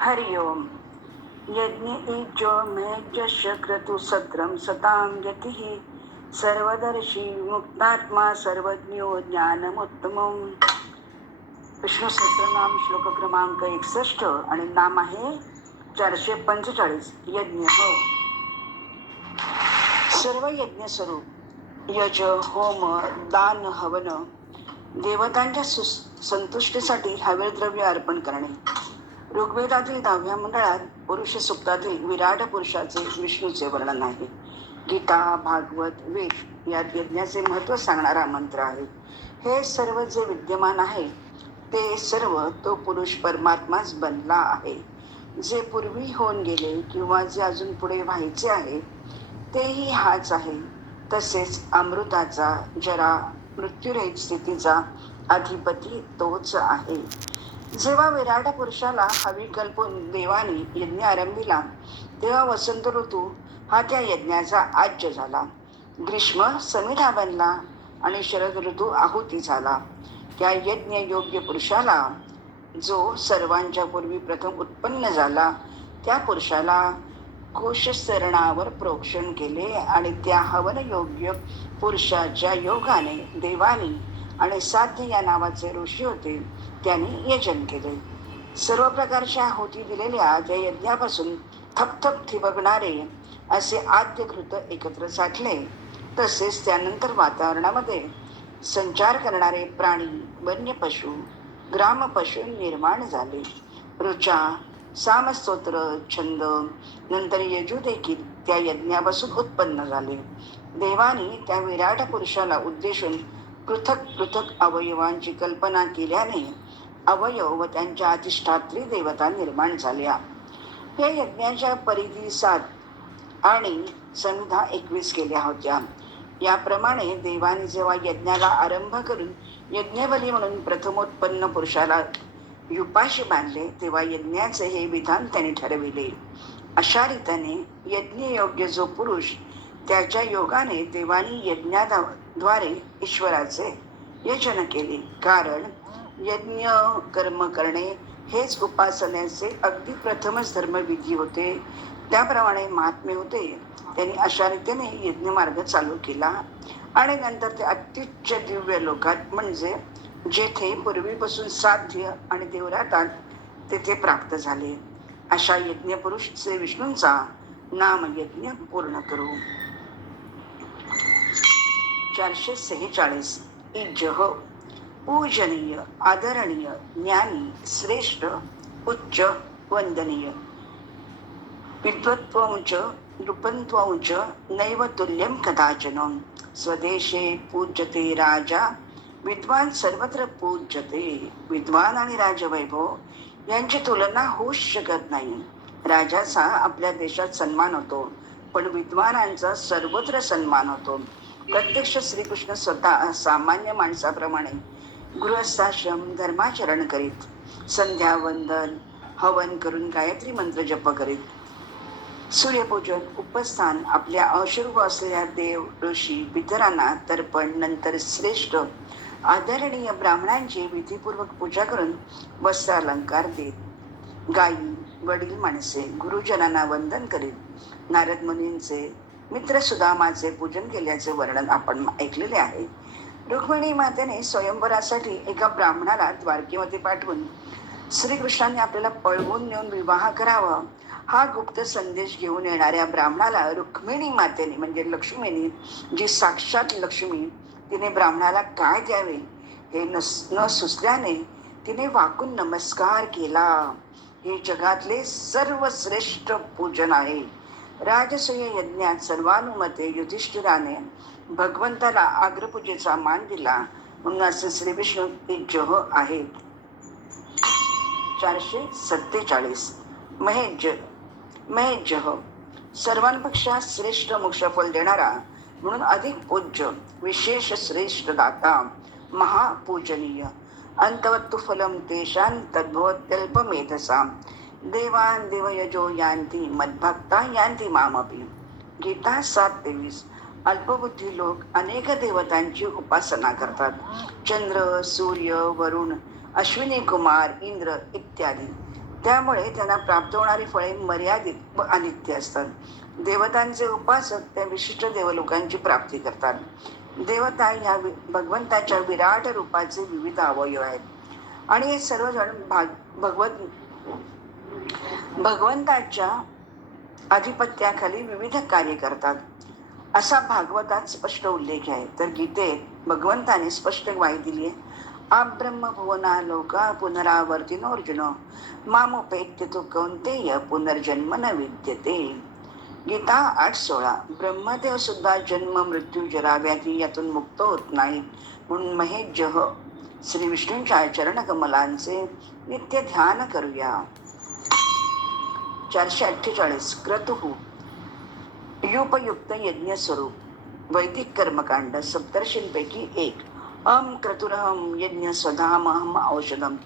हरि ओम। यज्ञ इजो मेजस्य क्रतु सतां यतिः सर्वदर्शी मुक्तात्मा सर्वज्ञो ज्ञानमुत्तमम्। विष्णू सहस्रनाम श्लोक क्रमांक एकसष्ट आणि नाम आहे चारशे पंचेचाळीस यज्ञ हो। सर्व यज्ञ स्वरूप। यज होम दान हवन देवतांच्या सुस- संतुष्टीसाठी हवे द्रव्य अर्पण करणे. ऋग्वेदातील दहाव्या मंडळात पुरुष सुक्तातील विराट पुरुषाचे विष्णूचे वर्णन आहे. गीता भागवत वेद यात यज्ञाचे महत्त्व सांगणारा मंत्र आहे. हे सर्व जे विद्यमान आहे ते सर्व तो पुरुष परमात्माच बनला आहे. जे पूर्वी होऊन गेले किंवा जे अजून पुढे व्हायचे आहे तेही हाच आहे. तसेच अमृताचा जरा मृत्यूरहित स्थितीचा अधिपती तोच आहे. जेव्हा विराट पुरुषाला हवी कल्पून देवाने यज्ञ आरंभिला तेव्हा वसंत ऋतू हा त्या यज्ञाचा आज्य झाला. ग्रीष्म समिधा बनला आणि शरद ऋतू आहुती झाला. त्या यज्ञ योग्य पुरुषाला जो सर्वांच्या पूर्वी प्रथम उत्पन्न झाला त्या पुरुषाला कोशस्तरणावर प्रोक्षण केले आणि त्या हवन योग्य पुरुषाच्या योगाने देवानी आणि साध्य या नावाचे ऋषी होते त्यांनी यजन केले. सर्व प्रकारच्या होती दिलेल्या त्या यज्ञापासून थपथप थिबगणारे असे आद्यकृत एकत्र साठले. तसेच त्यानंतर वातावरणामध्ये संचार करणारे प्राणी वन्य पशु ग्रामपशु निर्माण झाले. ऋचा सामस्तोत्र छंद नंतर यजू देखील त्या यज्ञापासून उत्पन्न झाले. देवानी त्या विराट पुरुषाला उद्देशून पृथक पृथक अवयवांची कल्पना केल्याने अवयव व त्यांच्या अधिष्ठात्री देवता निर्माण झाल्या. या यज्ञाच्या परिधी सात आणि संविधा एकवीस केल्या होत्या. याप्रमाणे देवाने जेव्हा यज्ञाला आरंभ करून यज्ञबली म्हणून प्रथमोत्पन्न पुरुषाला युपाशी बांधले तेव्हा यज्ञाचे हे विधान त्याने ठरविले. अशा रीतीने यज्ञयोग्य जो पुरुष त्याच्या योगाने देवानी यज्ञाद्वारे ईश्वराचे यजन केले. कारण यज्ञ कर्म करणे हेच उपासनेचे अगदी प्रथमच धर्मविधी होते. त्याप्रमाणे महात्मे होते. त्यांनी अशा रीतीने यज्ञ मार्ग चालू केला. आणि नंतर ते अत्युच्च दिव्य लोकात म्हणजे जेथे पूर्वीपासून साध्य आणि देवरातात तेथे प्राप्त झाले. अशा यज्ञ पुरुषचे विष्णूंचा नाम यज्ञ पूर्ण करू. चारशे सेहेचाळीस. इजह पूजनीय आदरणीय ज्ञानी श्रेष्ठ उच्च वंदनीय. विद्वत्वंच नृपंत्वंच नैव तुल्यं कदाचन. स्वदेशे पूज्यते राजा विद्वान सर्वत्र पूज्यते. विद्वान आणि राजवैभव यांची तुलना होऊच शकत नाही. राजाचा आपल्या देशात सन्मान होतो पण विद्वानांचा सर्वत्र सन्मान होतो. प्रत्यक्ष श्रीकृष्ण स्वतः सामान्य माणसाप्रमाणे गृहस्थाश्रम धर्माचरण करीत संध्या वंदन हवन करून गायत्री मंत्र जप करीत. सूर्यपूजन उपस्थान आपल्या अशुभ असलेल्या देव ऋषी पितरांना तर्पण नंतर श्रेष्ठ आदरणीय ब्राह्मणांची विधीपूर्वक पूजा करून वस्त्रालंकार देत. गायी वडील माणसे गुरुजनांना वंदन करीत. नारद मुनींचे मित्र सुदामाचे पूजन केल्याचे वर्णन आपण ऐकलेले आहे. रुक्मिणी मातेने स्वयंवरासाठी एका ब्राह्मणाला द्वारकेमध्ये पाठवून श्रीकृष्णांनी आपल्याला पळवून नेऊन विवाह करावा हा गुप्त संदेश घेऊन येणाऱ्या ब्राह्मणाला रुक्मिणी मातेने म्हणजे लक्ष्मीने जी साक्षात लक्ष्मी तिने ब्राह्मणाला काय द्यावे? हे नस न सुचल्याने तिने वाकून नमस्कार केला. हे जगातले सर्वश्रेष्ठ पूजन आहे. राजसूय यज्ञात सर्वानुमते युधिष्ठिराने भगवंताला आग्रपूजेचा मान दिला. म्हणून असे श्री विष्णू जह आहेत. चारशे सत्तेचाळीस. महेज महेजह सर्वांपेक्षा श्रेष्ठ मोक्षफल देणारा म्हणून अधिक पूज्य विशेष श्रेष्ठ दाता महापूजनीय. अंतवत्तु फलम तेषां तद्भवत्यल्पमेधसां. देवान देवयजो यांती मद्भक्ता यांती मामपी. गीता सात तेवीस. अल्पबुद्धी लोक अनेक देवतांची उपासना करतात. चंद्र सूर्य वरुण अश्विनी कुमार इंद्र इत्यादी. त्यामुळे त्यांना प्राप्त होणारी फळे मर्यादित व अनित्य असतात. देवतांचे उपासक त्या विशिष्ट देवलोकांची प्राप्ती करतात. देवता ह्या वि- भगवंताच्या विराट रूपाचे विविध अवयव आहेत. आणि हे सर्वजण भाग भगवत भगवंताच्या आधिपत्याखाली विविध कार्य करतात. असा भागवतात स्पष्ट उल्लेख आहे. तर गीतेत भगवंताने स्पष्ट ग्वाही दिली आहे. आब्रह्म भुवना लोका पुनरावर्तिनोर्जुन मामोपेत्य तू कौंतेय पुनर्जन्म न विद्यते. गीता आठ सोळा. ब्रह्मदेव सुद्धा जन्म मृत्यू जराव्याधी यातून मुक्त होत नाहीत म्हणून महेजह श्री विष्णूंच्या चरणकमलांचे नित्य ध्यान करूया. चारशे अठ्ठेचाळीस. क्रतुः युपयुक्त यज्ञ स्वरूप वैदिक कर्मकांड सप्तर्षींपैकी एक. अहम क्रतुरहम यज्ञ स्वधामहम औषधम।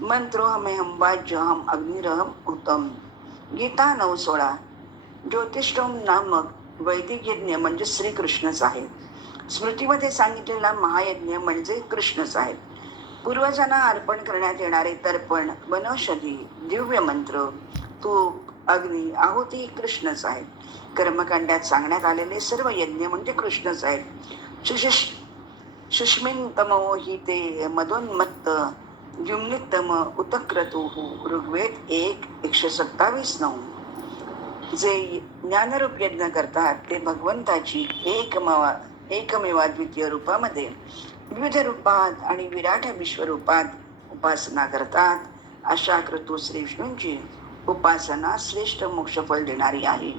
मंत्रोहमेहम वाज्यहम अग्निरहम उत्तम गीता नऊ सोळा। ज्योतिष्ठोम नामक वैदिक यज्ञ म्हणजे श्रीकृष्णच आहे स्मृतीमध्ये सांगितलेला महायज्ञ म्हणजे कृष्णच आहेत पूर्वजांना अर्पण करण्यात येणारे तर्पण वनौषधी दिव्य मंत्र तूप अग्नी आहुती कृष्णच आहेत कर्मकांडात सांगण्यात आलेले सर्व यज्ञ म्हणजे कृष्णच आहेत सुशिष्ट शुष्मिन्तमो हि ते मदोन्मत्त जुम्नितम उतक्रतुः ऋग्वेद एक एकशे सत्तावीस नऊ. जे ज्ञानरूप यज्ञ करतात ते भगवंताची एकमेवा एकमेवा द्वितीय रूपामध्ये विविध रूपात आणि विराट विश्वरूपात उपासना करतात. अशा क्रतू श्री विष्णूंची उपासना श्रेष्ठ मोक्षफळ देणारी आहे.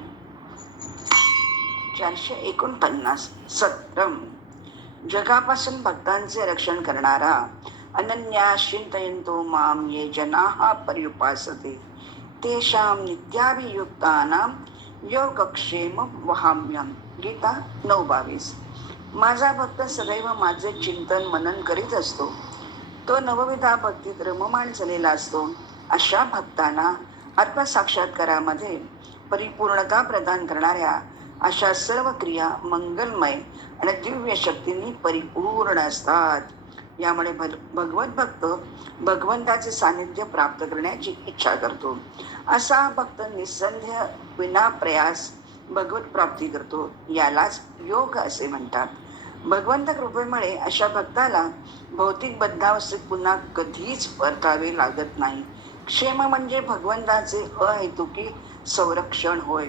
चारशे एकोणपन्नास सत्रम. जगापासून भक्तांचे रक्षण करणारा अनन्या चिंतयंतो माम ये जनाः पर्युपासते. तेषां नित्याभियुक्तानां योगक्षेम वहाम्यम गीता नऊ बावीस. माझा भक्त सदैव माझे चिंतन मनन करीत असतो. तो नवविधा भक्तीत रममाण झालेला असतो. अशा भक्तांना आत्मसाक्षात्कारामध्ये परिपूर्णता प्रदान करणाऱ्या अशा सर्व क्रिया मंगलमय आणि दिव्य शक्तींनी परिपूर्ण असतात. यामुळे भगवत भक्त भगवंताचे सानिध्य प्राप्त करण्याची इच्छा करतो. असा भक्त निसंदेह विना प्रयास भगवत प्राप्ती करतो. यालाच योग असे म्हणतात. भगवंत कृपेमुळे अशा भक्ताला भौतिक बद्धावस्थेत पुन्हा कधीच परतावे लागत नाही. क्षेम म्हणजे भगवंताचे अहेतुकी संरक्षण होय.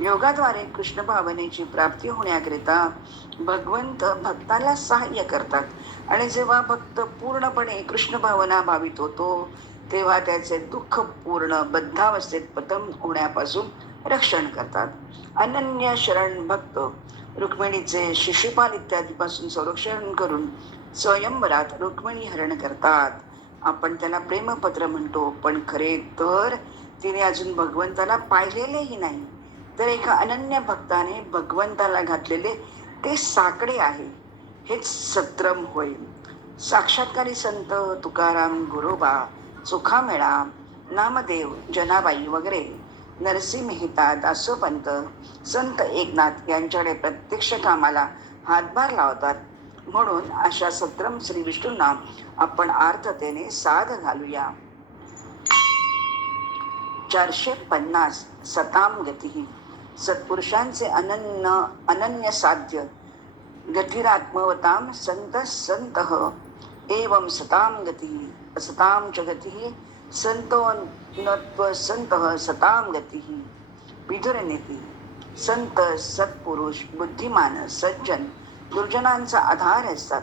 योगाद्वारे कृष्ण भावनेची प्राप्ती होण्याकरिता भगवंत भक्ताला सहाय्य करतात. आणि जेव्हा भक्त पूर्णपणे कृष्ण भावना भावित होतो तेव्हा त्याचे दुःख पूर्ण बद्धावस्थेत पतन होण्यापासून रक्षण करतात. अनन्य शरण भक्त रुक्मिणीचे शिशुपाल इत्यादीपासून संरक्षण करून स्वयंवरात रुक्मिणी हरण करतात. आपण त्याला प्रेमपत्र म्हणतो पण खरे तर तिने अजून भगवंताला पाहिलेलेही नाही. तर एका अनन्य भक्ताने भगवंताला घातलेले ते साकडे आहे. हेच सत्रम होय. साक्षात्कारी संत तुकाराम गुरोबा चोखामेळा नामदेव जनाबाई वगैरे नरसिंह मेहता दासोपंत संत एकनाथ यांच्याकडे प्रत्यक्ष कामाला हातभार लावतात. म्हणून अशा सत्रम श्री विष्णूंना आपण आर्थतेने साध घालूया. चारशे पन्नास सताम गती सत्पुरुषांचे अनन्य अनन्य साध्य गतिरात्मवताम संत संत एवं सताम गती असताम च गती संतोन्नत्व संत सताम गती. विधुरनीती संत सत्पुरुष बुद्धिमान सज्जन दुर्जनांचा आधार असतात.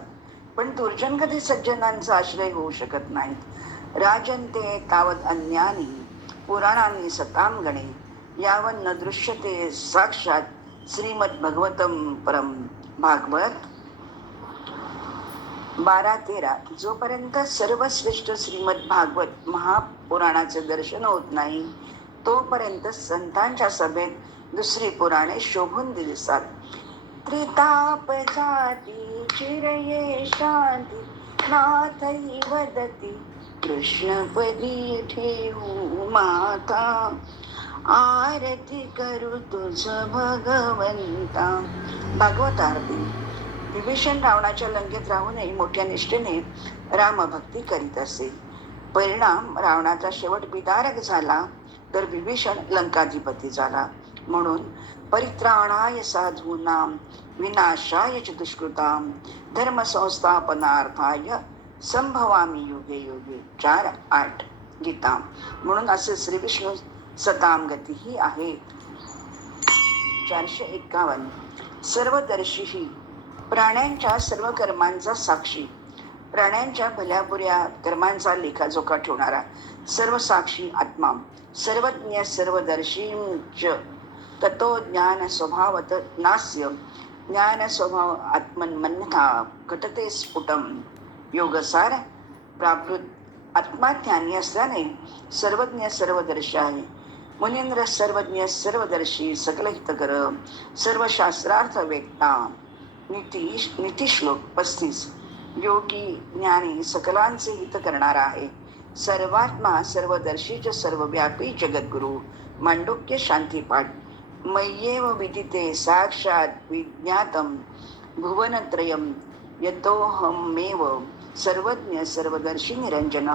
पण दुर्जन कधी सज्जनांचा आश्रय होऊ शकत नाहीत. राजन ते तावत अन्यानी पुराणांनी सताम गणे. यावन्न दृश्यते साक्षात श्रीमद भगवतम परम भागवत. बारा तेरा जोपर्यंत सर्वश्रेष्ठ श्रीमद भागवत महापुराणाचे दर्शन होत नाही तोपर्यंत संतांच्या सभेत दुसरी पुराणे शोभून दिसतात. त्रिताप जाती चिरये शांती नाथई वदती कृष्णपदी ठेवू माता. आरती करू तुझ भगवंता. भागवत आरती. विभीषण रावणाच्या लंकेत राहूनही मोठ्या निष्ठेने रामभक्ती करीत असे. परिणाम रावणाचा शेवट बिदारक झाला तर विभीषण लंकाधिपती झाला. म्हणून परित्राणाय साधूनाम विनाशाय च दुष्कृताम धर्म संस्थापनार्थाय संभवामी युगे युगे. चार आठ गीता. म्हणून असे श्री विष्णू सतामगती ही आहे. चारशे एक्कावन्न. सर्वदर्शी ही प्राण्यांच्या सर्व कर्मांचा साक्षी. प्राण्यांच्या भल्याबुऱ्या कर्मांचा लेखाजोखा ठेवणारा सर्व साक्षी आत्मा. सर्वज्ञ सर्वदर्शी ततो ज्ञान स्वभावत नास्य. ज्ञान स्वभाव आत्मन्मन्यथा घटते स्फुटम योगसार प्राकृत आत्मा ज्ञानी असल्याने सर्वज्ञ सर्वदर्शी आहे. मुनींद्र सर्वज्ञ सर्वदर्शी सकल हितकर सर्व शास्त्रार्थ वेक्ता नितीश नीतिश्लोक पस्तीस. योगी ज्ञानी सकलांचे हित करणारा आहे. सर्वात्मा सर्वदर्शीच सर्वव्यापी जगद्गुरु मांडुक्य शांतीपाठ. मय्येव विदिते साक्षात विज्ञातम भुवनत्रयम यतोहमेव सर्वज्ञ सर्वदर्शी निरंजन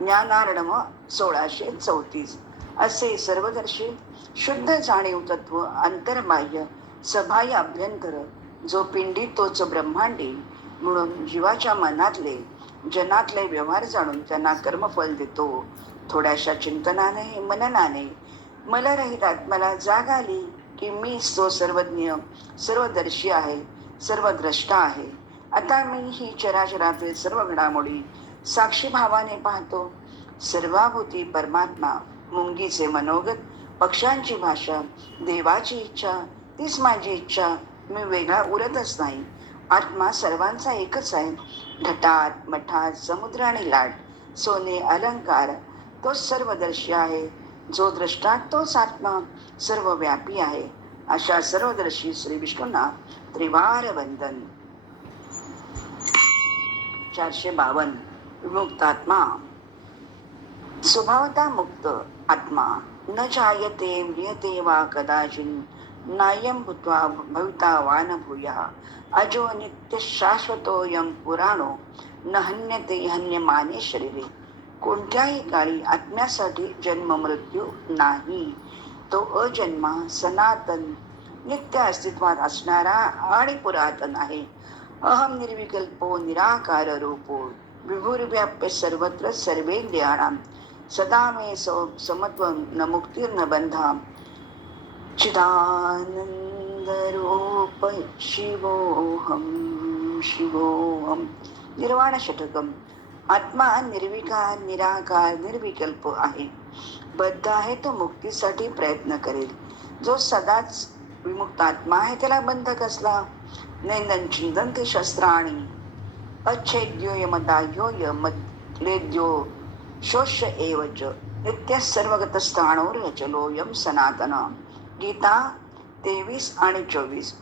ज्ञानार्णव सोळाशे चौतीस. असे सर्वदर्शी शुद्ध जाणीव तत्व अंतर्बाह्य सभाय अभ्यंतर जो पिंडी तोच ब्रह्मांडी म्हणून जीवाच्या मनातले जनातले व्यवहार जाणून त्यांना कर्मफल देतो. थोड्याशा चिंतनाने मननाने मलरहित आत्म्याला जाग आली की मीच तो सर्वज्ञ सर्वदर्शी आहे सर्वद्रष्टा आहे. आता मी ही चराचरातील सर्व घडामोडी साक्षीभावाने पाहतो. सर्वाभूती परमात्मा मुंगीचे मनोगत पक्ष्यांची भाषा देवाची इच्छा तीच माझी इच्छा मी वेगळा उरतच नाही. आत्मा सर्वांचा एकच आहे. घटात मठात समुद्र आणि लाट सोने अलंकार तोच सर्वदर्शी आहे. जो दृष्टा तोच आत्मा सर्वव्यापी आहे. अशा सर्वदर्शी श्री विष्णूंना त्रिवार वंदन. चारशे बावन्न. विमुक्तात्मा. स्वभावता मुक्त आत्मा. न जायते म्रियते वा कदाचिन. नायम भूत्वा भविता वा न भूया अजो नित्यशाश्वतोऽयं पुराणो. न हन्यते हन्यमाने शरीरे. कोणत्याही काळी आत्म्यासाठी जन्म मृत्यू नाही. तो अजन्मा सनातन. नित्य अस्तित्वात असणारा आणि पुरातन आहे. अहम निर्विकल्पो निराकार रूपो. विभुर्व्याप्य सर्वत्र सर्वेंद्रियाणाम सदा मे समत्व न मुक्तीर्न बंधा चिदानंदरूप शिवोहम शिवोहम निर्वाण षटकम आत्मा निर्विकार निराकार निर्विकल्प आहे। बद्ध आहे तो मुक्तीसाठी प्रयत्न करेल। जो सदाच विमुक्त आत्मा आहे त्याला बंध कसला? नैंदन चिंतन ते शस्त्राणी। अच्छेद्योय मदायोय मद्लेद्यो शोष्य एवच नित्य सर्वगत स्थाणोर्यचलोयम सनातन गीता तेवीस आणि चोवीस।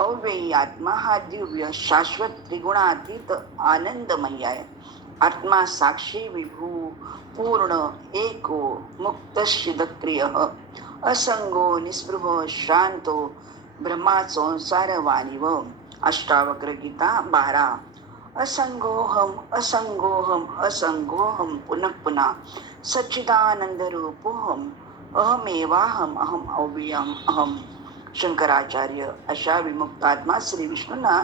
अव्ययी आत्मा हा दिव्य शाश्वत त्रिगुणातीत आनंदमय आहे। आत्मा साक्षी विभू पूर्ण एको मुक्त शिदक्रिय असंगो निस्पृह ब्रह्मा ब्रह्माचो वाणीव। अष्टावक्र गीता बारा। असंगोहम असंगोहम असंगोहम पुनः पुन्हा सच्चिदानंद रूपोहम अहमेवाहम अहम अव्ययम अहम। शंकराचार्य अशा विमुक्तात्मा श्री विष्णूंना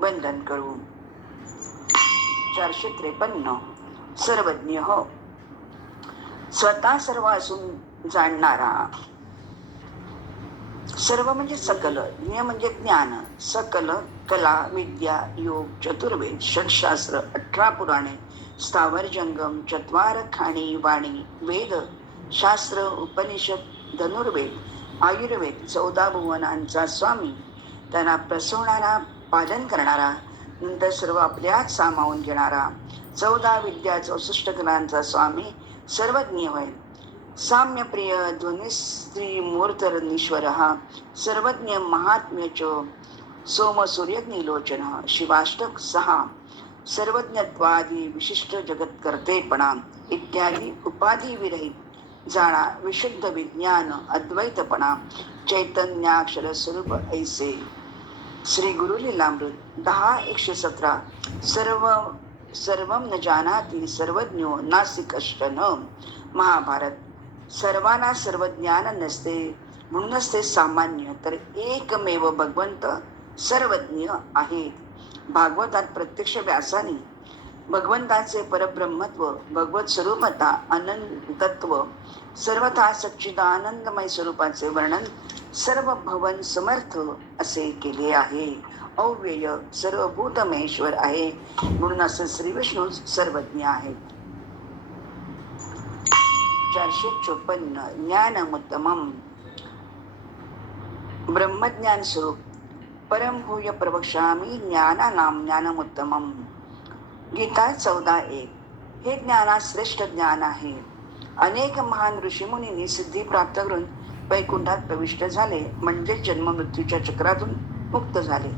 वंदन करू चारशे त्रेपन्न। सर्वज्ञ। हो स्वतः सर्व असून जाणणारा सर्व म्हणजे सकल ज्ञ म्हणजे ज्ञान सकल कला विद्या योग चतुर्वेद षटशास्त्र अठरा पुराणे स्थावर जंगम चत्वार खाणी वाणी वेद शास्त्र उपनिषद धनुर्वेद आयुर्वेद चौदा भुवनांचा स्वामी. त्यांना प्रसवणारा पालन करणारा नंतर सर्व आपल्यात सामावून घेणारा चौदा विद्या चौसष्ट गुणांचा स्वामी सर्वज्ञ होईल साम्यप्रिय ध्वनिस्त्री सर्वज्ञ महात्म्य च सोमसूर्यग्निलोचन शिवाष्टक सहा सर्वज्ञत्वादी विशिष्ट जगत्कर्तेपणा इत्यादी उपाधी विरहित जाणा विशुद्ध विज्ञान अद्वैतपणा चैतन्याक्षर स्वरूप ऐसे। श्री गुरु लीलामृत दहा एकशे सतरा। सर्व सर्वं न जानाति सर्वज्ञो नास्ति न। महाभारत। सर्वांना सर्व ज्ञान नसते. म्हणूनच ते सामान्य तर एकमेव भगवंत सर्वज्ञ आहेत भागवतात प्रत्यक्ष व्यासाने भगवंताचे परब्रह्मत्व भगवत स्वरूपता अनंतत्व सर्वथा सच्चिदानंदमय स्वरूपाचे वर्णन सर्व भवन समर्थ असे केले आहे. अव्यय सर्वभूतमेश्वर आहे. म्हणून असं श्री विष्णू सर्वज्ञ आहेत. चारशे चोपन्न ज्ञानमुत्तमम ब्रह्मज्ञान स्वरूप परमभूय प्रवक्ष्यामी ज्ञानानाम ज्ञानमुत्तमम गीता चौदा एक हे ज्ञाना श्रेष्ठ ज्ञान आहे। अनेक महान ऋषीमुनींनी सिद्धी प्राप्त करून वैकुंठात प्रविष्ट झाले म्हणजे जन्ममृत्यूच्या चक्रातून मुक्त झाले.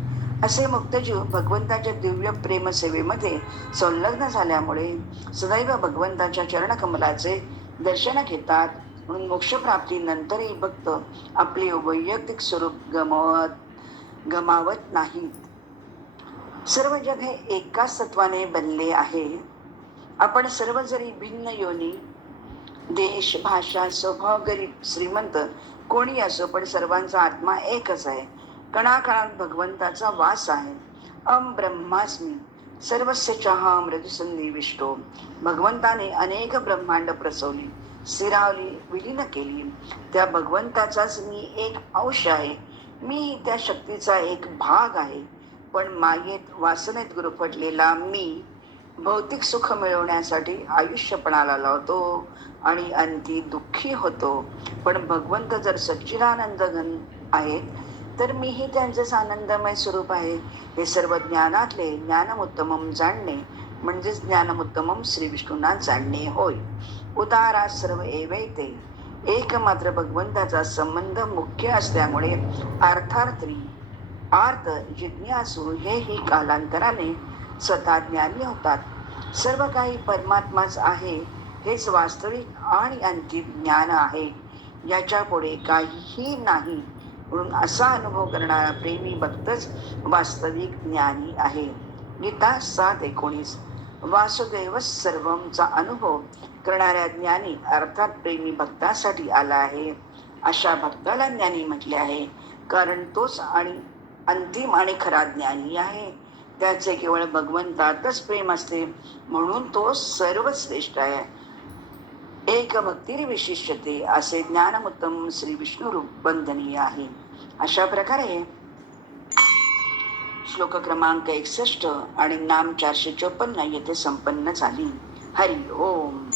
असे मुक्तजीव भगवंताच्या दिव्य प्रेम सेवेमध्ये संलग्न झाल्यामुळे सदैव भगवंताच्या चरणकमलाचे दर्शन घेतात म्हणून मोक्षप्राप्तीनंतरही भक्त आपले वैयक्तिक स्वरूप गमावत गमावत नाहीत. सर्व जग हे एकाच तत्वाने बनले आहे. आपण सर्व जरी भिन्न योनी देश भाषा स्वभाव गरीब श्रीमंत कोणी असो पण सर्वांचा आत्मा एकच आहे. कणाकणात भगवंताचा वास आहे. अम ब्रह्मास्मी सर्वस्य चहा मृदुसन्निविष्टो भगवंताने अनेक ब्रह्मांड प्रसवली स्थिरावली विलीन केली। त्या भगवंताचाच मी एक अंश आहे. मी त्या शक्तीचा एक भाग आहे. पण मायेत वासनेत गुरफटलेला मी भौतिक सुख मिळवण्यासाठी आयुष्यपणाला लावतो आणि अंती दुःखी होतो. पण भगवंत जर सच्चिदानंद घन आहेत तर मीही त्यांचेच आनंदमय स्वरूप आहे. हे सर्व ज्ञानातले ज्ञानमुत्तमम जाणणे म्हणजेच ज्ञानमुत्तमम श्री विष्णूंना जाणणे होय. उदारा सर्व एवैते. एक मात्र भगवंताचा संबंध मुख्य असल्यामुळे अर्थार्थी आर्थ जिज्ञासू हेही कालांतराने स्वतः ज्ञानी होतात. सर्व काही परमात्माच आहे हेच वास्तविक आणि अंतिम ज्ञान आहे. याच्यापुढे काहीही नाही. म्हणून असा अनुभव करणारा प्रेमी भक्तच वास्तविक ज्ञानी आहे. गीता सात एकोणीस. वासुदेव सर्वमचा अनुभव करणाऱ्या ज्ञानी अर्थात प्रेमी भक्तासाठी आला आहे. अशा भक्ताला ज्ञानी म्हटले आहे. कारण तोच आणि अंतिम आणि खरा ज्ञानी आहे. त्याचे केवळ भगवंतातच प्रेम असते म्हणून तो सर्वश्रेष्ठ आहे. एक भक्ती विशिष्यते असे ज्ञानमुत्तम श्री विष्णू रूप वंदनीय आहे. अशा प्रकारे श्लोक क्रमांक एकसष्ट आणि नाम चारशे चोपन्न येथे संपन्न झाली. हरि ओम.